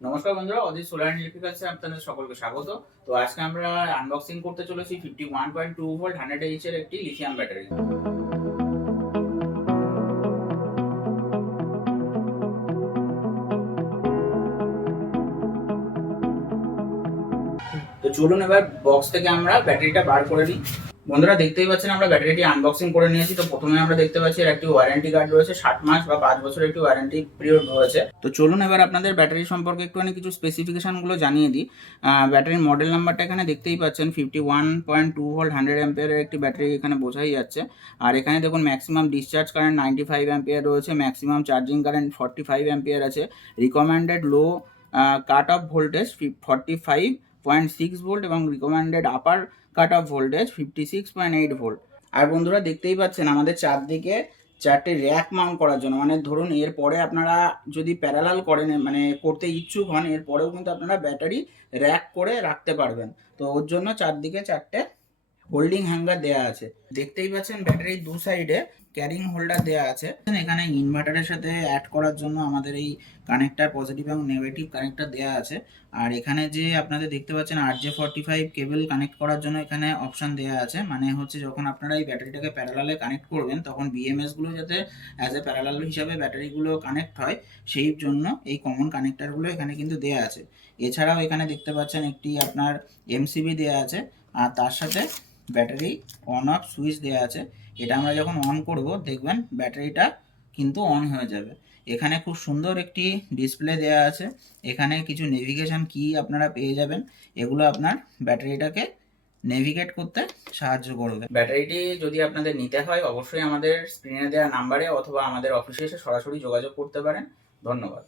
নমস্কার বন্ধুরা, Ajit solar and ইলেকট্রিক্যালসে আপনাদের সকলকে স্বাগত। তো আজকে আমরা আনবক্সিং করতে চলেছি 51.2 ভোল্ট 100 এইচ এর একটি লিথিয়াম ব্যাটারি। তো চলুন এবার বক্স থেকে আমরা ব্যাটারিটা বার করে নিই। বন্ধুরা দেখতেই পাচ্ছেন আমরা ব্যাটারিটি আনবক্সিং করে নিয়েছি। তো প্রথমে আমরা দেখতে পাচ্ছি এর একটি ওয়ারেন্টি কার্ড রয়েছে, 60 মাস বা 5 বছরের একটি ওয়ারেন্টি পিরিয়ড রয়েছে। তো চলুন এবার আপনাদের ব্যাটারি সম্পর্কে একটুখানি কিছু স্পেসিফিকেশনগুলো জানিয়ে দিই। ব্যাটারির মডেল নাম্বারটা এখানে দেখতেই পাচ্ছেন, 51.2 ভোল্ট 100 অ্যাম্পিয়ারের একটি ব্যাটারি এখানে বোঝাই যাচ্ছে। আর এখানে দেখুন ম্যাক্সিমাম ডিসচার্জ কারেন্ট 95 অ্যাম্পিয়ার রয়েছে, ম্যাক্সিমাম চার্জিং কারেন্ট 45 অ্যাম্পিয়ার আছে, রিকমেন্ডেড লো কাট অফ ভোল্টেজ 45.6 ভোল্ট এবং রিকমেন্ডেড আপার কাট অফ ভোল্টেজ 56.8 ভোল্ট। আর বন্ধুরা দেখতেই পাচ্ছেন আমাদের চারদিকে চারটে র্যাক মাউন্ট করার জন্য, মানে ধরুন এরপরে আপনারা যদি প্যারালাল করেন, মানে করতে ইচ্ছুক হন, এরপরেও কিন্তু আপনারা ব্যাটারি র্যাক করে রাখতে পারবেন। তো ওর জন্য চারদিকে চারটে হোল্ডিং হ্যাঙ্গার দেওয়া আছে। দেখতেই পাচ্ছেন ব্যাটারির দু সাইডে ক্যারিং হোল্ডার দেওয়া আছে। এখানে ইনভার্টারের সাথে অ্যাড করার জন্য আমাদের এই কানেক্টার, পজিটিভ এবং নেগেটিভ কানেক্টার দেওয়া আছে। আর এখানে যে আপনাদের দেখতে পাচ্ছেন RJ45 কেবল কানেক্ট করার জন্য এখানে অপশান দেওয়া আছে। মানে হচ্ছে যখন আপনারা এই ব্যাটারিটাকে প্যারালালে কানেক্ট করবেন তখন বিএমএসগুলো যাতে অ্যাজ এ প্যারালাল হিসাবে ব্যাটারিগুলো কানেক্ট হয়, সেই জন্য এই কমন কানেক্টারগুলো এখানে কিন্তু দেওয়া আছে। এছাড়াও এখানে দেখতে পাচ্ছেন একটি আপনার এমসিবি দেওয়া আছে, আর তার সাথে ব্যাটারি অন অফ সুইচ দেওয়া আছে। এটা আমরা যখন অন করব দেখবেন ব্যাটারিটা কিন্তু অন হয়ে যাবে। এখানে খুব সুন্দর একটি ডিসপ্লে দেওয়া আছে। এখানে কিছু নেভিগেশন কি আপনারা পেয়ে যাবেন, এগুলো আপনার ব্যাটারিটাকে নেভিগেট করতে সাহায্য করবে। ব্যাটারিটি যদি আপনাদের নিতে হয় অবশ্যই আমাদের স্ক্রিনে দেওয়া নাম্বারে অথবা আমাদের অফিসে এসে সরাসরি যোগাযোগ করতে পারেন। ধন্যবাদ।